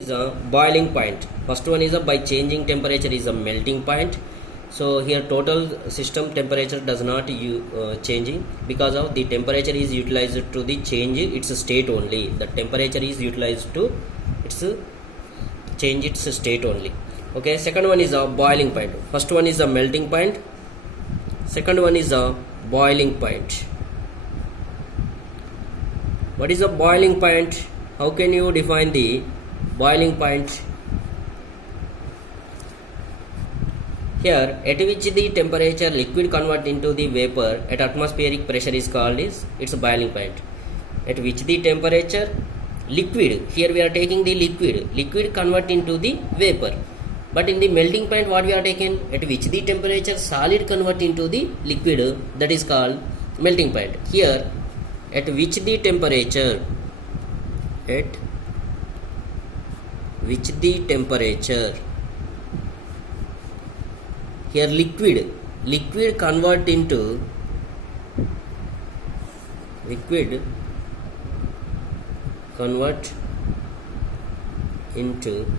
Is a boiling point. First one is a by changing temperature is a melting point. So here total system temperature does not changing because of the temperature is utilized to the change its state only. The temperature is utilized to its change its state only. Okay, second one is a boiling point. First one is a melting point. Second one is a boiling point. What is a boiling point? How can you define the boiling point? Here, at which the temperature liquid convert into the vapor at atmospheric pressure is called its boiling point. At which the temperature liquid, here we are taking the liquid convert into the vapor. But in the melting point, what we are taking? At which the temperature solid convert into the liquid, that is called melting point. Here, at which the temperature, here liquid convert into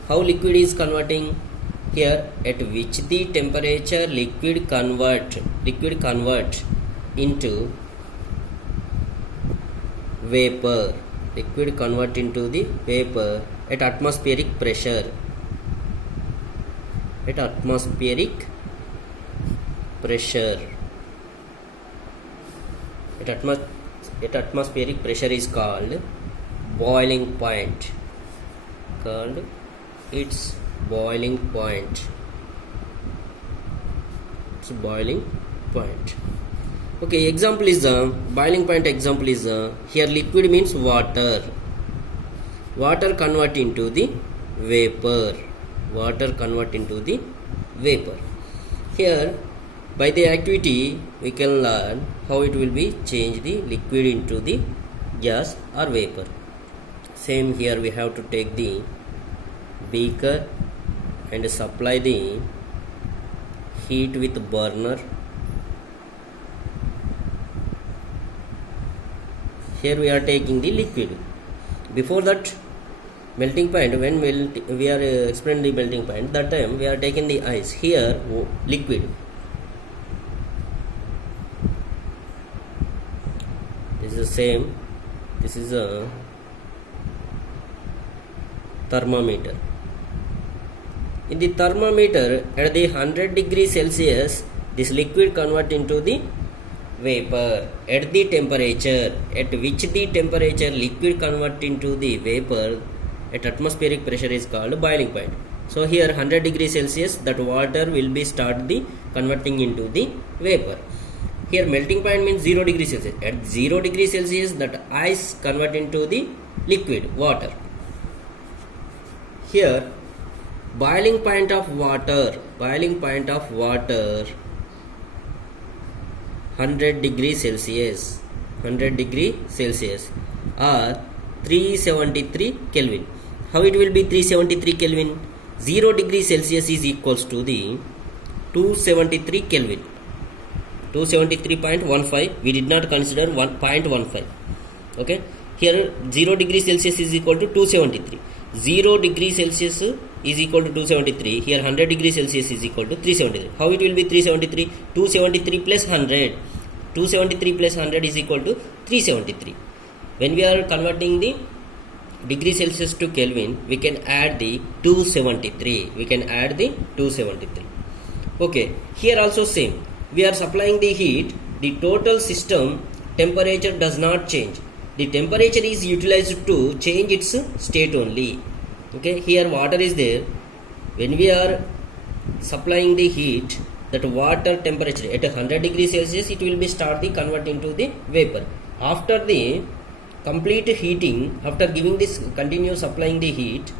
how liquid is converting? Here, at which the temperature liquid convert into vapor, liquid convert into the vapor at atmospheric pressure. At atmospheric pressure is called boiling point. It's boiling point. Okay, example is boiling point. Example is here liquid means water convert into the vapor. Here by the activity we can learn how it will be change the liquid into the gas or vapor. Same here, we have to take the beaker and supply the heat with burner. Here we are taking the liquid. Before that melting point, when we are explaining the melting point, that time we are taking the ice. Here liquid. This is the same. This is a thermometer. In the thermometer, at the 100 degrees Celsius, this liquid convert into the vapor. At the temperature at which the temperature liquid convert into the vapor at atmospheric pressure is called boiling point. So here 100 degrees Celsius, that water will be start the converting into the vapor. Here melting point means 0 degrees Celsius. At 0 degrees Celsius, that ice convert into the liquid water. Here boiling point of water 100 degrees Celsius or 373 Kelvin. How it will be 373 Kelvin? 0 degrees Celsius is equals to the 273 Kelvin. 273.15. We did not consider 1.15. Okay. Here 0 degrees Celsius is equal to 273. 0 degrees Celsius is equal to 273. Here 100 degrees Celsius is equal to 373. How it will be 373? 273 plus 100. 273 plus 100 is equal to 373. When we are converting the degree Celsius to Kelvin, we can add the 273. Okay. Here also same. We are supplying the heat. The total system temperature does not change. The temperature is utilized to change its state only. Okay, here water is there. When we are supplying the heat, that water temperature at 100 degrees Celsius, it will be start the convert into the vapor. After the complete heating, after giving this continue supplying the heat,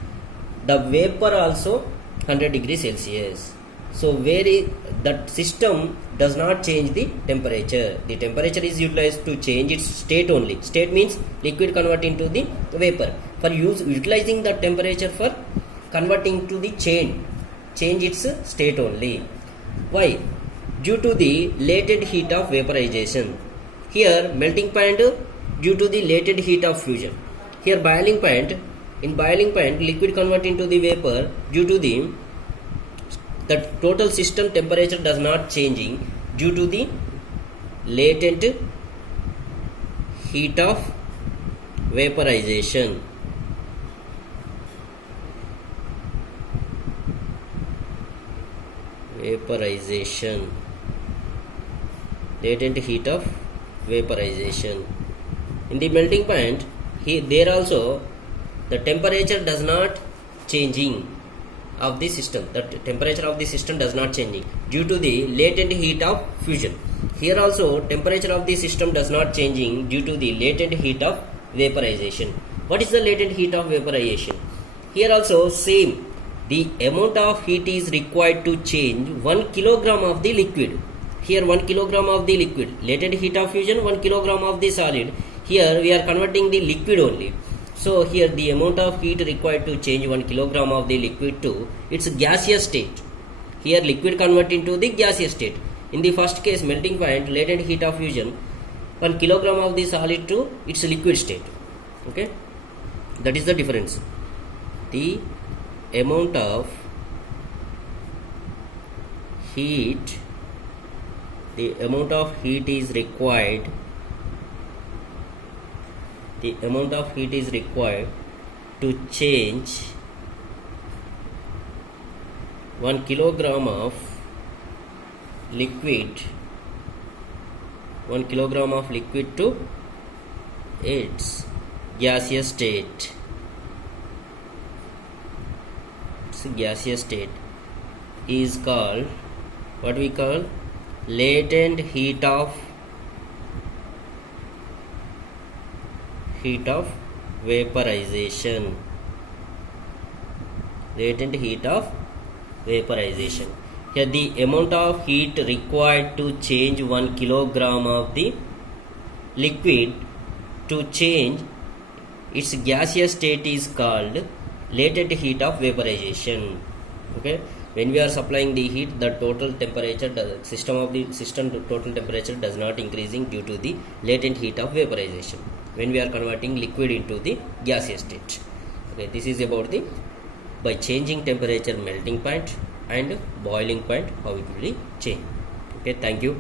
the vapor also 100 degrees Celsius. So that system does not change the temperature. The temperature is utilized to change its state only. State means liquid convert into the vapor. For utilizing the temperature for converting to the change its state only. Why? Due to the latent heat of vaporization. Here melting point due to the latent heat of fusion. Here boiling point In boiling point, liquid convert into the vapor due to the total system temperature does not changing due to the latent heat of vaporization. Latent heat of vaporization. In the melting point, there also the temperature does not changing of the system. The temperature of the system does not changing due to the latent heat of fusion. Here also temperature of the system does not changing due to the latent heat of vaporization. What is the latent heat of vaporization? Here also same. The amount of heat is required to change 1 kilogram of the liquid. Here 1 kilogram of the liquid. Latent heat of fusion 1 kilogram of the solid. Here we are converting the liquid only. So here the amount of heat required to change 1 kilogram of the liquid to its gaseous state. Here liquid convert into the gaseous state. In the first case melting point, latent heat of fusion 1 kilogram of the solid to its liquid state. Okay, that is the difference. The amount of heat is required. The amount of heat is required to change 1 kilogram of liquid to its gaseous state. Gaseous state is called, what we call, latent heat of vaporization. Latent heat of vaporization. Here the amount of heat required to change 1 kilogram of the liquid to change its gaseous state is called latent heat of vaporization. Okay, when we are supplying the heat, the total temperature, the system total temperature does not increasing due to the latent heat of vaporization when we are converting liquid into the gaseous state. Okay, this is about the by changing temperature melting point and boiling point, how it will change. Okay, thank you.